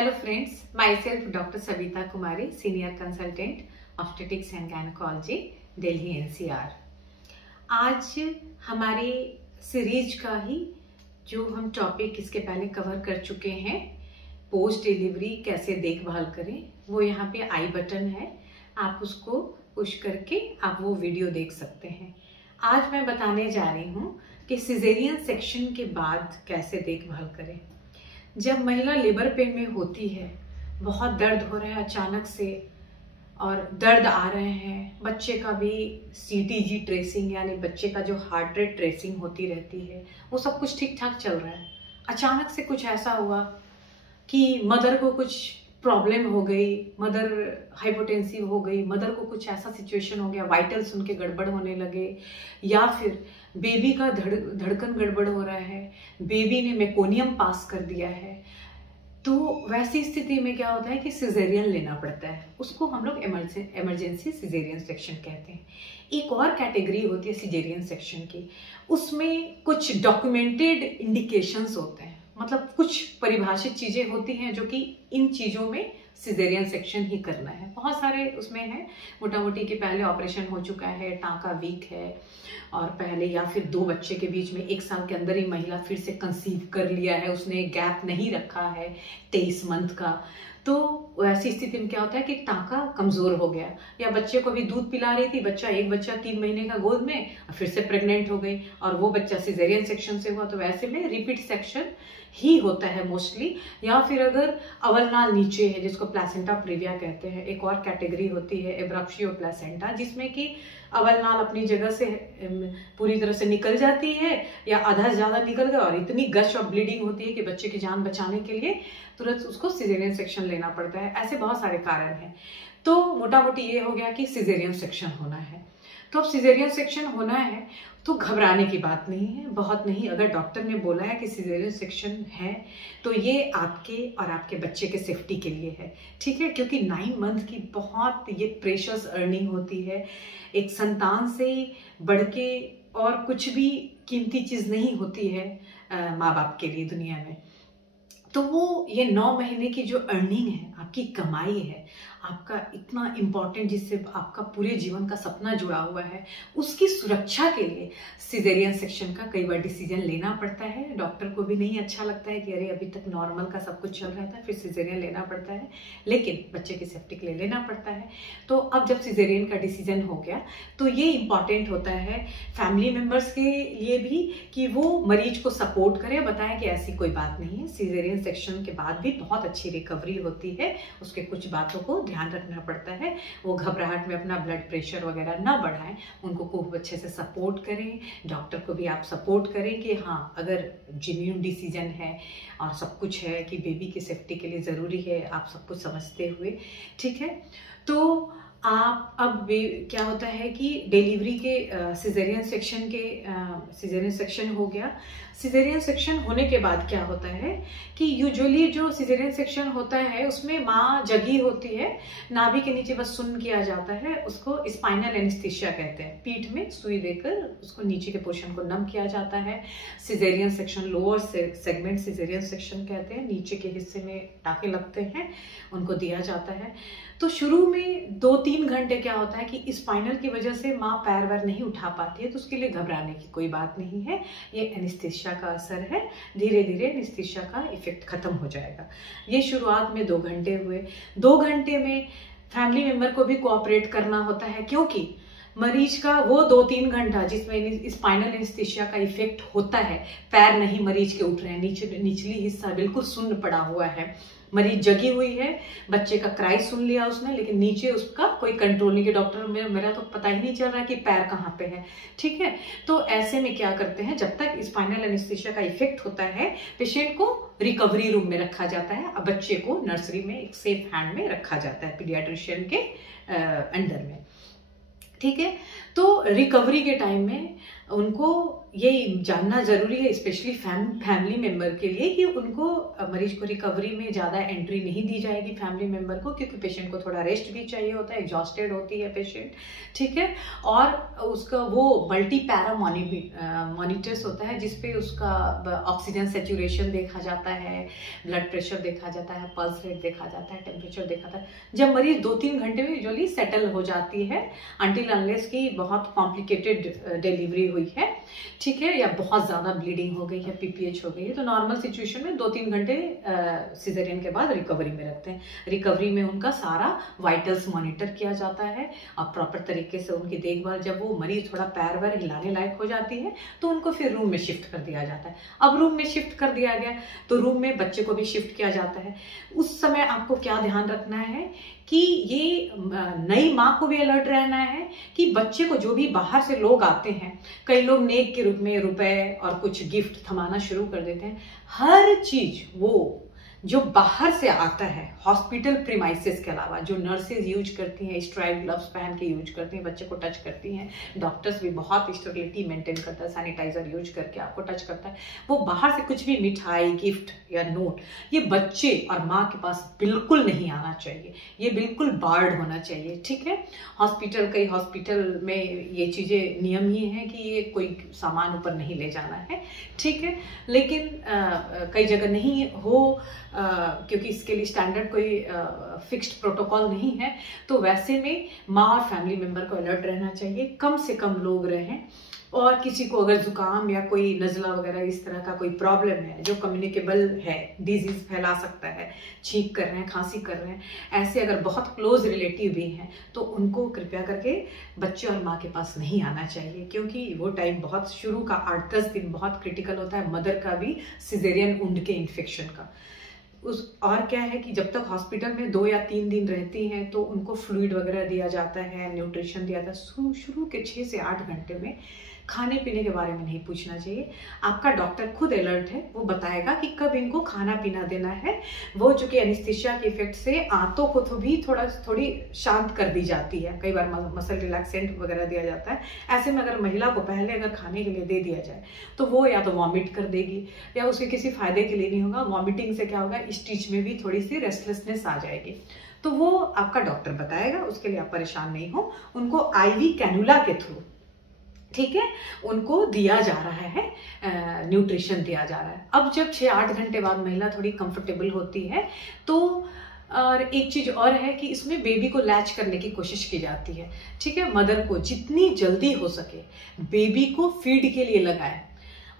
Hello friends, myself Dr. Savita Kumari, Senior Consultant, Obstetrics and Gynecology, Delhi NCR। आज हमारे series का ही जो हम टॉपिक इसके पहले कवर कर चुके हैं, पोस्ट डिलीवरी कैसे देखभाल करें, वो यहाँ पे आई बटन है, आप उसको पुश करके आप वो वीडियो देख सकते हैं। आज मैं बताने जा रही हूँ कि सिजेरियन सेक्शन के बाद कैसे देखभाल करें। जब महिला लेबर पेन में होती है, बहुत दर्द हो रहा है अचानक से और दर्द आ रहे हैं, बच्चे का भी CTG ट्रेसिंग यानी बच्चे का जो हार्ट रेट ट्रेसिंग होती रहती है, वो सब कुछ ठीक ठाक चल रहा है। अचानक से कुछ ऐसा हुआ कि मदर को कुछ प्रॉब्लम हो गई, मदर हाइपोटेंसिव हो गई, मदर को कुछ ऐसा सिचुएशन हो गया, वाइटल्स उनके गड़बड़ होने लगे, या फिर बेबी का धड़कन गड़बड़ हो रहा है, बेबी ने मेकोनियम पास कर दिया है, तो वैसी स्थिति में क्या होता है कि सिजेरियन लेना पड़ता है। उसको हम लोग इमरजेंसी सिजेरियन सेक्शन कहते हैं। एक और कैटेगरी होती है सिजेरियन सेक्शन की, उसमें कुछ डॉक्यूमेंटेड इंडिकेशंस होते हैं, मतलब कुछ परिभाषित चीजें होती हैं जो कि इन चीजों में सिजेरियन सेक्शन ही करना है। बहुत सारे उसमें है, मोटा मोटी कि पहले ऑपरेशन हो चुका है, टांका वीक है, और पहले या फिर 2 बच्चे के बीच में 1 साल के अंदर ही महिला फिर से कंसीव कर लिया है, उसने गैप नहीं रखा है 23 मंथ का, तो ऐसी स्थिति में क्या होता है कि टांका कमजोर हो गया, या बच्चे को भी दूध पिला रही थी, एक बच्चा 3 महीने का गोद में, फिर से प्रेग्नेंट हो गई और वो बच्चा सिजेरियन सेक्शन से हुआ, तो वैसे में रिपीट सेक्शन ही होता है मोस्टली। या फिर अगर अवलनाल नीचे है, जिसको प्लेसेंटा प्रीविया कहते हैं। एक और कैटेगरी होती है एब्रैक्शियो प्लेसेंटा, जिसमें कि अवलनाल अपनी जगह से पूरी तरह से निकल जाती है या आधा से ज्यादा निकल गया और इतनी गश और ब्लीडिंग होती है कि बच्चे की जान बचाने के लिए तुरंत उसको सिजेरियन सेक्शन लेना पड़ता है। ऐसे बहुत सारे कारण हैं। तो मोटा मोटी ये हो गया कि सिजेरियन सेक्शन होना है। तो अब सिजेरियन सेक्शन होना है तो घबराने की बात नहीं है, बहुत नहीं। अगर डॉक्टर ने बोला है कि सिजेरियन सेक्शन है तो ये आपके और आपके बच्चे के सेफ्टी के लिए है, ठीक है, क्योंकि 9 मंथ की बहुत ये प्रेशियस अर्निंग होती है। एक संतान से बढ़ के और कुछ भी कीमती चीज नहीं होती है माँ बाप के लिए दुनिया में। तो वो ये 9 महीने की जो अर्निंग है, आपकी कमाई है, आपका इतना इम्पोर्टेंट, जिससे आपका पूरे जीवन का सपना जुड़ा हुआ है, उसकी सुरक्षा के लिए सिजेरियन सेक्शन का कई बार डिसीजन लेना पड़ता है। डॉक्टर को भी नहीं अच्छा लगता है कि अरे अभी तक नॉर्मल का सब कुछ चल रहा था, फिर सिजेरियन लेना पड़ता है, लेकिन बच्चे की सेफ्टी के लिए लेना पड़ता है। तो अब जब सिजेरियन का डिसीजन हो गया तो ये इम्पॉर्टेंट होता है फैमिली मेम्बर्स के लिए भी कि वो मरीज को सपोर्ट करें, बताएं कि ऐसी कोई बात नहीं है, सिजेरियन सेक्शन के बाद भी बहुत अच्छी रिकवरी होती है। उसके कुछ बातों को ध्यान रखना पड़ता है, वो घबराहट में अपना ब्लड प्रेशर वगैरह ना बढ़ाएं, उनको खूब अच्छे से सपोर्ट करें। डॉक्टर को भी आप सपोर्ट करें कि हाँ, अगर जेन्युइन डिसीजन है और सब कुछ है कि बेबी की सेफ्टी के लिए ज़रूरी है, आप सब कुछ समझते हुए, ठीक है। तो आप अब क्या होता है कि डिलीवरी के सिजेरियन सेक्शन हो गया। सिजेरियन सेक्शन होने के बाद क्या होता है कि यूजुअली जो सिजेरियन सेक्शन होता है उसमें माँ जगी होती है, नाभि के नीचे बस सुन्न किया जाता है, उसको स्पाइनल एनेस्थीसिया कहते हैं। पीठ में सुई देकर उसको नीचे के पोर्शन को नम किया जाता है। Caesarean section lower segment caesarean section कहते हैं, नीचे के हिस्से में टाके लगते हैं, उनको दिया जाता है। तो शुरू में 2-3 घंटे क्या होता है कि स्पाइनल की वजह से माँ पैर वैर नहीं उठा पाती है, तो उसके लिए घबराने की कोई बात नहीं है, ये एनेस्थीसिया का असर है, धीरे धीरे एनेस्थीसिया का इफेक्ट खत्म हो जाएगा। ये शुरुआत में 2 घंटे हुए। 2 घंटे में फैमिली मेंबर को भी कोऑपरेट करना होता है, क्योंकि मरीज का वो 2-3 घंटा जिसमें स्पाइनल एनेस्थीसिया का इफेक्ट होता है, पैर नहीं मरीज के उठ रहे हैं, निचली हिस्सा बिल्कुल सुन्न पड़ा हुआ है, मरीज जगी हुई है, बच्चे का क्राई सुन लिया उसने, लेकिन नीचे उसका कोई कंट्रोल नहीं कि डॉक्टर मेरा तो पता ही नहीं चल रहा कि पैर कहाँ पे है, ठीक है। तो ऐसे में क्या करते हैं, जब तक स्पाइनल एनेस्थीसिया का इफेक्ट होता है, पेशेंट को रिकवरी रूम में रखा जाता है, अब बच्चे को नर्सरी में एक सेफ हैंड में रखा जाता है, पीडियाट्रिशियन के अंडर में, ठीक है। तो रिकवरी के टाइम में उनको ये जानना जरूरी है स्पेशली फैमिली मेंबर के लिए कि उनको मरीज को रिकवरी में ज़्यादा एंट्री नहीं दी जाएगी फैमिली मेंबर को, क्योंकि पेशेंट को थोड़ा रेस्ट भी चाहिए होता है, एग्जॉस्टेड होती है पेशेंट, ठीक है। और उसका वो मल्टी पैरा मॉनिटर्स होता है जिसपे उसका ऑक्सीजन सेचुरेशन देखा जाता है, ब्लड प्रेशर देखा जाता है, पल्स रेट देखा जाता है, टेम्परेचर देखा जाता है। जब मरीज 2-3 घंटे में यूजुअली सेटल हो जाती है, अनटिल अनलेस की बहुत कॉम्प्लिकेटेड डिलीवरी हुई है, ठीक है, या बहुत ज्यादा ब्लीडिंग हो गई है, पीपीएच हो गई है, तो नॉर्मल सिचुएशन में 2-3 घंटे सिजेरियन के बाद रिकवरी में रखते हैं। रिकवरी में उनका सारा वाइटल्स मॉनिटर किया जाता है और प्रॉपर तरीके से उनकी देखभाल, जब वो मरीज थोड़ा पैर वैर हिलाने लायक हो जाती है तो उनको फिर रूम में शिफ्ट कर दिया जाता है। अब रूम में शिफ्ट कर दिया गया तो रूम में बच्चे को भी शिफ्ट किया जाता है। उस समय आपको क्या ध्यान रखना है कि ये नई माँ को भी अलर्ट रहना है कि बच्चे को जो भी बाहर से लोग आते हैं, कई लोग नेक के रूप में रुपए और कुछ गिफ्ट थमाना शुरू कर देते हैं, हर चीज वो जो बाहर से आता है हॉस्पिटल प्रीमाइसेस के अलावा, जो नर्सेज यूज करती हैं, स्ट्राइप ग्लव्स पहन के यूज करती हैं, बच्चे को टच करती हैं, डॉक्टर्स भी बहुत स्टेरिलिटी मेंटेन करता है, सैनिटाइजर यूज करके आपको टच करता है, वो बाहर से कुछ भी मिठाई, गिफ्ट या नोट ये बच्चे और माँ के पास बिल्कुल नहीं आना चाहिए, ये बिल्कुल बार्ड होना चाहिए, ठीक है। कई हॉस्पिटल में ये चीजें नियम ही है कि ये कोई सामान ऊपर नहीं ले जाना है, ठीक है, लेकिन कई जगह नहीं हो क्योंकि इसके लिए स्टैंडर्ड कोई फिक्स्ड प्रोटोकॉल नहीं है, तो वैसे में माँ और फैमिली मेंबर को अलर्ट रहना चाहिए, कम से कम लोग रहें। और किसी को अगर जुकाम या कोई नज़ला वगैरह इस तरह का कोई प्रॉब्लम है जो कम्युनिकेबल है, डिजीज फैला सकता है, छींक कर रहे हैं, खांसी कर रहे हैं, ऐसे अगर बहुत क्लोज रिलेटिव भी हैं तो उनको कृपया करके बच्चे और माँ के पास नहीं आना चाहिए, क्योंकि वो टाइम बहुत शुरू का 8-10 दिन बहुत क्रिटिकल होता है, मदर का भी सिजेरियन वुंड के इन्फेक्शन का। और क्या है कि जब तक हॉस्पिटल में 2 या 3 दिन रहती हैं तो उनको फ्लूइड वगैरह दिया जाता है, न्यूट्रिशन दिया जाता है। शुरू के 6 से 8 घंटे में खाने पीने के बारे में नहीं पूछना चाहिए, आपका डॉक्टर खुद अलर्ट है, वो बताएगा कि कब इनको खाना पीना देना है। वो चूंकि एनेस्थीसिया के इफेक्ट से आंतों को तो भी थोड़ी शांत कर दी जाती है, कई बार मसल रिलैक्सेंट वगैरह दिया जाता है, ऐसे में अगर महिला को पहले अगर खाने के लिए दे दिया जाए तो वो या तो वॉमिट कर देगी या उसके किसी फायदे के लिए नहीं होगा। वॉमिटिंग से क्या होगा, स्टिच में भी थोड़ी सी रेस्टलेसनेस आ जाएगी, तो वो आपका डॉक्टर बताएगा, उसके लिए आप परेशान नहीं हो। उनको आईवी कैनुला के थ्रू, ठीक है, उनको दिया जा रहा है, न्यूट्रिशन दिया जा रहा है। अब जब 6-8 घंटे बाद महिला थोड़ी कंफर्टेबल होती है तो और एक चीज और है कि इसमें बेबी को लैच करने की कोशिश की जाती है, ठीक है। मदर को जितनी जल्दी हो सके बेबी को फीड के लिए लगाए,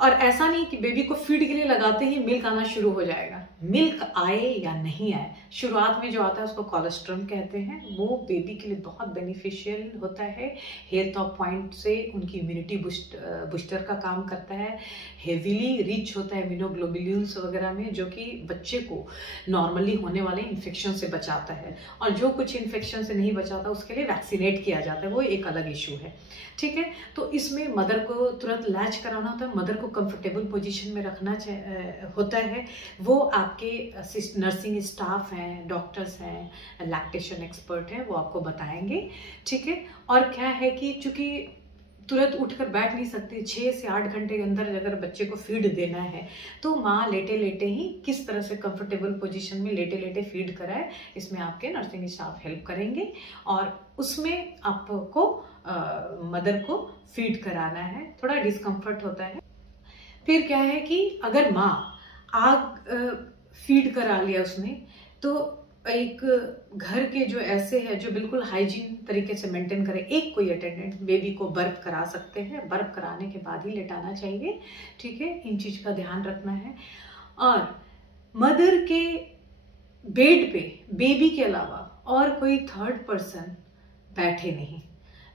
और ऐसा नहीं कि बेबी को फीड के लिए लगाते ही मिल्क आना शुरू हो जाएगा। मिल्क आए या नहीं आए, शुरुआत में जो आता है उसको कोलेस्ट्रॉल कहते हैं, वो बेबी के लिए बहुत बेनिफिशियल होता है। हेल्थ ऑफ पॉइंट से उनकी इम्यूनिटी बूस्टर का काम करता है, हेवीली रिच होता है इम्यूनोग्लोबुलिन्स वगैरह में, जो कि बच्चे को नॉर्मली होने वाले इन्फेक्शन से बचाता है, और जो कुछ इन्फेक्शन से नहीं बचाता उसके लिए वैक्सीनेट किया जाता है, वो एक अलग इशू है, ठीक है। तो इसमें मदर को तुरंत लैच कराना होता है, मदर को कंफर्टेबल पोजीशन में रखना होता है। वो आपके नर्सिंग स्टाफ हैं, डॉक्टर्स हैं, लैक्टेशन एक्सपर्ट हैं, वो आपको बताएंगे, ठीक है। और क्या है कि चूंकि तुरंत उठकर बैठ नहीं सकती, 6 से 8 घंटे के अंदर अगर बच्चे को फीड देना है तो माँ लेटे लेटे ही किस तरह से कंफर्टेबल पोजीशन में लेटे लेटे फीड कराए, इसमें आपके नर्सिंग स्टाफ हेल्प करेंगे, और उसमें आपको मदर को फीड कराना है, थोड़ा डिस्कम्फर्ट होता है। फिर क्या है कि अगर माँ फीड करा लिया उसने, तो एक घर के जो ऐसे है जो बिल्कुल हाइजीन तरीके से मेंटेन करे, एक कोई अटेंडेंट बेबी को बर्फ करा सकते हैं, बर्फ कराने के बाद ही लेटाना चाहिए, ठीक है, इन चीज का ध्यान रखना है। और मदर के बेड पे बेबी के अलावा और कोई थर्ड पर्सन बैठे नहीं,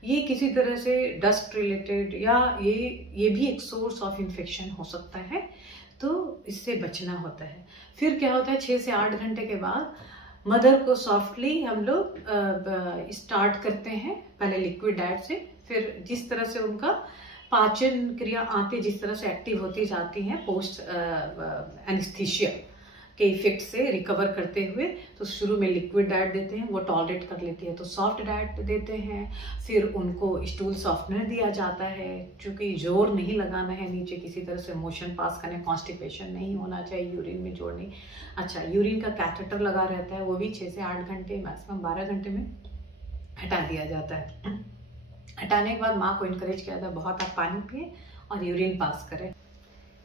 ये किसी तरह से डस्ट रिलेटेड या ये भी एक सोर्स ऑफ इन्फेक्शन हो सकता है, तो इससे बचना होता है। फिर क्या होता है, 6 से 8 घंटे के बाद मदर को सॉफ्टली हम लोग स्टार्ट करते हैं, पहले लिक्विड डाइट से, फिर जिस तरह से उनका पाचन क्रिया आंतें जिस तरह से एक्टिव होती जाती हैं पोस्ट एनेस्थीसिया, के इफेक्ट से रिकवर करते हुए। तो शुरू में लिक्विड डाइट देते हैं, वो टॉलरेट कर लेती है तो सॉफ्ट डाइट देते हैं। फिर उनको स्टूल सॉफ्टनर दिया जाता है, क्योंकि जोर नहीं लगाना है नीचे, किसी तरह से मोशन पास करने, कॉन्स्टिपेशन नहीं होना चाहिए, यूरिन में जोर नहीं। अच्छा, यूरिन का कैथेटर लगा रहता है, वो भी 6 से 8 घंटे, मैक्सिमम 12 घंटे में हटा दिया जाता है। हटाने के बाद माँ को इनकरेज किया जाता है बहुत आप पानी पिए और यूरिन पास करें।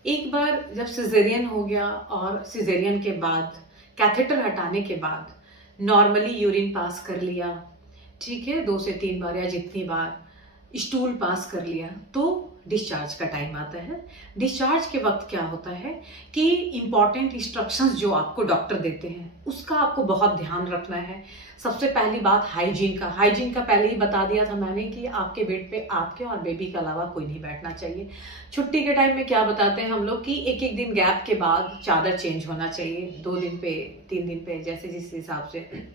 एक बार जब सिजेरियन हो गया और सिजेरियन के बाद कैथेटर हटाने के बाद नॉर्मली यूरिन पास कर लिया, ठीक है, 2 से 3 बार या जितनी बार स्टूल पास कर लिया, तो डिस्चार्ज का टाइम आता है। डिस्चार्ज के वक्त क्या होता है कि इंपॉर्टेंट इंस्ट्रक्शंस जो आपको डॉक्टर देते हैं उसका आपको बहुत ध्यान रखना है। सबसे पहली बात हाइजीन का पहले ही बता दिया था मैंने कि आपके बेड पे आपके और बेबी के अलावा कोई नहीं बैठना चाहिए। छुट्टी के टाइम में क्या बताते हैं हम लोग कि एक दिन गैप के बाद चादर चेंज होना चाहिए, 2 दिन पे 3 दिन पे, जैसे जिस हिसाब से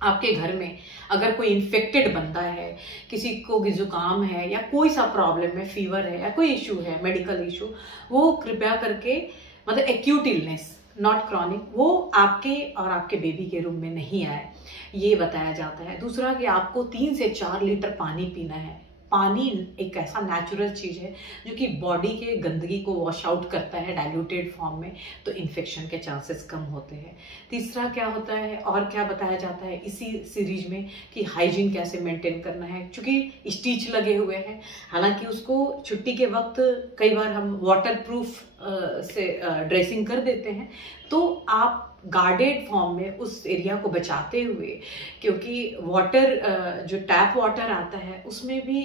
आपके घर में अगर कोई इन्फेक्टेड बंदा है, किसी को जुकाम है या कोई सा प्रॉब्लम है, फीवर है या कोई इशू है, मेडिकल इशू, वो कृपया करके, मतलब एक्यूट इलनेस नॉट क्रॉनिक, वो आपके और आपके बेबी के रूम में नहीं आए, ये बताया जाता है। दूसरा कि आपको 3 से 4 लीटर पानी पीना है। पानी एक ऐसा नेचुरल चीज है जो कि बॉडी के गंदगी को वॉश आउट करता है डाइल्यूटेड फॉर्म में, तो इन्फेक्शन के चांसेस कम होते हैं। तीसरा क्या होता है और क्या बताया जाता है इसी सीरीज में कि हाइजीन कैसे मेंटेन करना है, क्योंकि स्टिच लगे हुए हैं। हालांकि उसको छुट्टी के वक्त कई बार हम वाटर प्रूफ से ड्रेसिंग कर देते हैं, तो आप गार्डेड फॉर्म में उस एरिया को बचाते हुए, क्योंकि वाटर जो टैप वाटर आता है उसमें भी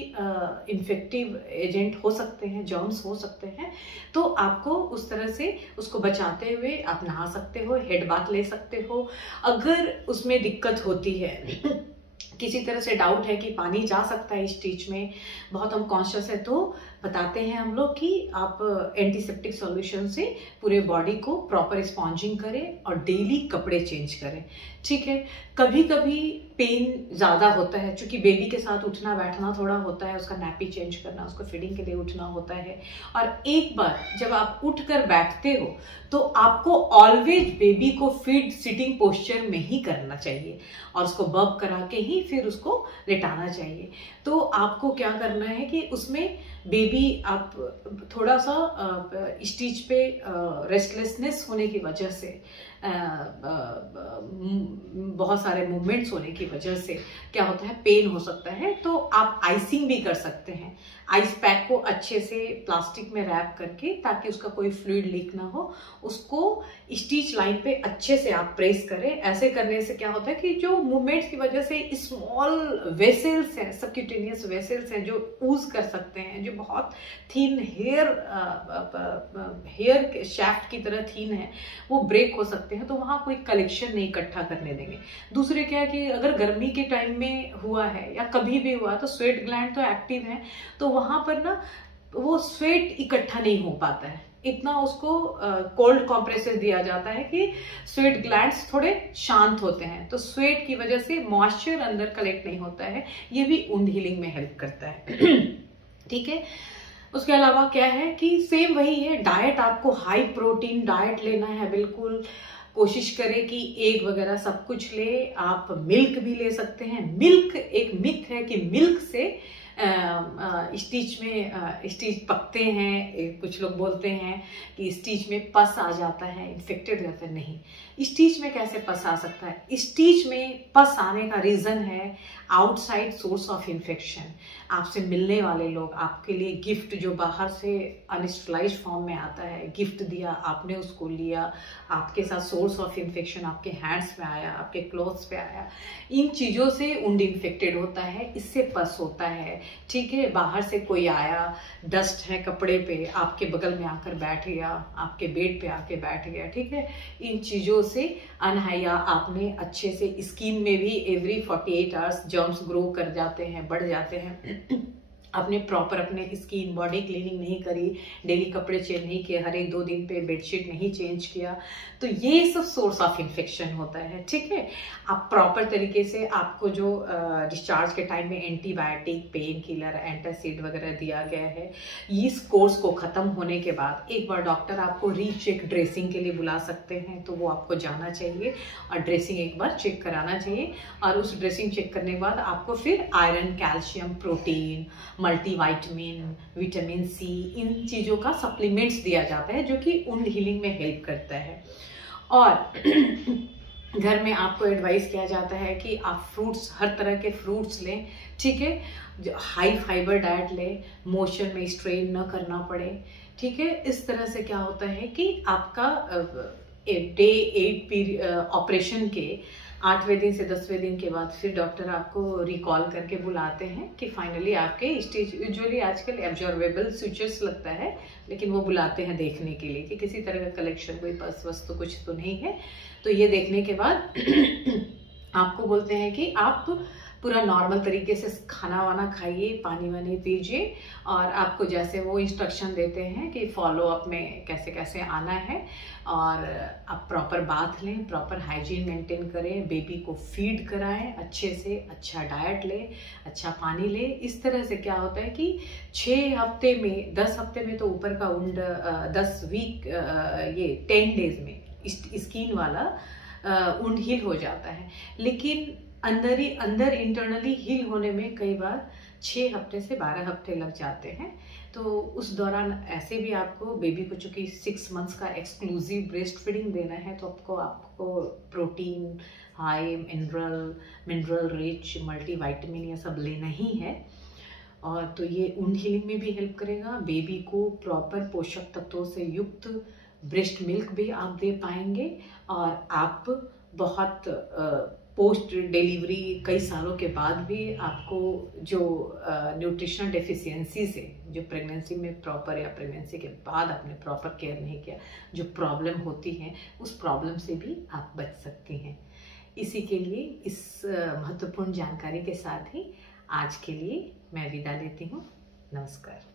इन्फेक्टिव एजेंट हो सकते हैं, जर्म्स हो सकते हैं, तो आपको उस तरह से उसको बचाते हुए आप नहा सकते हो, हेड बाथ ले सकते हो। अगर उसमें दिक्कत होती है, किसी तरह से डाउट है कि पानी जा सकता है इस स्टिच में, बहुत हम कॉन्शियस है, तो बताते हैं हम लोग कि आप एंटीसेप्टिक सॉल्यूशन से पूरे बॉडी को प्रॉपर स्पॉन्जिंग करें और डेली कपड़े चेंज करें, ठीक है। कभी कभी पेन ज़्यादा होता है, क्योंकि बेबी के साथ उठना बैठना थोड़ा होता है, उसका नैपी चेंज करना, उसको फीडिंग के लिए उठना होता है, और एक बार जब आप उठ कर बैठते हो तो आपको ऑलवेज बेबी को फीड सिटिंग पोस्चर में ही करना चाहिए और उसको बर्प करा के ही फिर उसको लेटाना चाहिए। तो आपको क्या करना है कि उसमें बेबी आप थोड़ा सा स्टिच पे रेस्टलेसनेस होने की वजह से, बहुत सारे मूवमेंट्स होने की वजह से क्या होता है, पेन हो सकता है, तो आप आइसिंग भी कर सकते हैं। आइस पैक को अच्छे से प्लास्टिक में रैप करके, ताकि उसका कोई फ्लूइड लीक ना हो, उसको स्टिच लाइन पे अच्छे से आप प्रेस करें। ऐसे करने से क्या होता है कि जो मूवमेंट्स की वजह से स्मॉल वेसल्स हैं, सबक्यूटेनियस वेसल्स हैं जो ऊज कर सकते हैं, जो बहुत थीन हेयर शैफ्ट की तरह थीन है, वो ब्रेक हो सकते हैं, तो वहाँ कोई कलेक्शन नहीं इकट्ठा करने देंगे। दूसरे क्या है कि अगर गर्मी के टाइम में हुआ है या कभी भी हुआ, तो स्वेट ग्लैंड तो एक्टिव है, तो वहां पर ना वो स्वेट इकट्ठा नहीं हो पाता है, इतना उसको कोल्ड कॉम्प्रेसेस दिया जाता है कि स्वेट ग्लैंड्स थोड़े शांत होते हैं, तो स्वेट की वजह से मॉइस्चर अंदर कलेक्ट नहीं होता है, ये भी वुंड हीलिंग में हेल्प करता है। ठीक है। उसके अलावा क्या है कि सेम वही है, डाइट आपको हाई प्रोटीन डाइट लेना है, बिल्कुल कोशिश करें कि एग वगैरह सब कुछ ले। आप मिल्क भी ले सकते हैं। मिल्क एक मिथ है कि मिल्क से स्टिच में स्टिच पकते हैं, कुछ लोग बोलते हैं कि स्टिच में पस आ जाता है, इन्फेक्टेड हो जाता है। नहीं, स्टिच में कैसे पस आ सकता है? स्टिच में पस आने का रीजन है आउटसाइड सोर्स ऑफ इन्फेक्शन। आपसे मिलने वाले लोग आपके लिए गिफ्ट जो बाहर से अनस्टेलाइज्ड फॉर्म में आता है, गिफ्ट दिया, आपने उसको लिया, आपके साथ सोर्स ऑफ इन्फेक्शन आपके हैंड्स पे आया, आपके क्लोथ्स पे आया, इन चीज़ों से वुंड इन्फेक्टेड होता है, इससे पस होता है। ठीक है। बाहर से कोई आया, डस्ट है कपड़े पे, आपके बगल में आकर बैठ गया, आपके बेड पे आके बैठ गया, ठीक है, इन चीज़ों से अनहाया आपने अच्छे से, स्किन में भी एवरी 48 आवर्स जर्म्स ग्रो कर जाते हैं, बढ़ जाते हैं। आपने प्रॉपर अपने स्किन बॉडी क्लीनिंग नहीं करी, डेली कपड़े चेंज नहीं किए, हर 1-2 दिन पे बेडशीट नहीं चेंज किया, तो ये सब सोर्स ऑफ इन्फेक्शन होता है। ठीक है, आप प्रॉपर तरीके से आपको जो डिस्चार्ज के टाइम में एंटीबायोटिक, पेन किलर, एंटासिड वगैरह दिया गया है, इस कोर्स को ख़त्म होने के बाद एक बार डॉक्टर आपको रीचेक ड्रेसिंग के लिए बुला सकते हैं, तो वो आपको जाना चाहिए और ड्रेसिंग एक बार चेक कराना चाहिए। और उस ड्रेसिंग चेक करने के बाद आपको फिर iron, calcium, protein, multivitamin, vitamin C, इन चीज़ों का सप्लीमेंट्स दिया जाता है जो कि वुंड हीलिंग में हेल्प करता है। और घर में आपको एडवाइस किया जाता है कि आप फ्रूट्स, हर तरह के फ्रूट्स लें। ठीक है, जो हाई फाइबर डाइट लें, मोशन में स्ट्रेन न करना पड़े। ठीक है, इस तरह से क्या होता है कि आपका डे 8 ऑपरेशन के 8वें दिन से 10वें दिन के बाद फिर डॉक्टर आपको रिकॉल करके बुलाते हैं कि फाइनली आपके स्टेज, यूजुअली आजकल एब्जॉर्बेबल सूचर्स लगता है, लेकिन वो बुलाते हैं देखने के लिए कि किसी तरह का कलेक्शन, कोई पर्स वस्तु कुछ तो नहीं है। तो ये देखने के बाद आपको बोलते हैं कि आप पूरा नॉर्मल तरीके से खाना वाना खाइए, पानी वानी पीजिए, और आपको जैसे वो इंस्ट्रक्शन देते हैं कि फॉलो अप में कैसे कैसे आना है, और आप प्रॉपर बाथ लें, प्रॉपर हाइजीन मेंटेन करें, बेबी को फीड कराएं अच्छे से, अच्छा डाइट लें, अच्छा पानी लें। इस तरह से क्या होता है कि 6 हफ्ते में, 10 हफ्ते में तो ऊपर का वुंड, 10 वीक, ये 10 डेज में स्किन वाला वुंड हील हो जाता है। लेकिन अंदर इंटरनली हील होने में कई बार 6 हफ्ते से 12 हफ्ते लग जाते हैं। तो उस दौरान ऐसे भी आपको बेबी को, चूंकि 6 मंथ्स का एक्सक्लूसिव ब्रेस्ट फीडिंग देना है, तो आपको protein, high mineral rich, multivitamin ये सब लेना ही है। और तो ये वुंड हीलिंग में भी हेल्प करेगा। बेबी को प्रॉपर पोषक तत्वों से युक्त ब्रेस्ट मिल्क भी आप दे पाएंगे, और आप बहुत पोस्ट डिलीवरी कई सालों के बाद भी आपको जो न्यूट्रिशनल डेफिशिएंसी से, जो प्रेगनेंसी में प्रॉपर या प्रेगनेंसी के बाद आपने प्रॉपर केयर नहीं किया, जो प्रॉब्लम होती है, उस प्रॉब्लम से भी आप बच सकती हैं। इसी के लिए, इस महत्वपूर्ण जानकारी के साथ ही आज के लिए मैं विदा लेती हूँ। नमस्कार।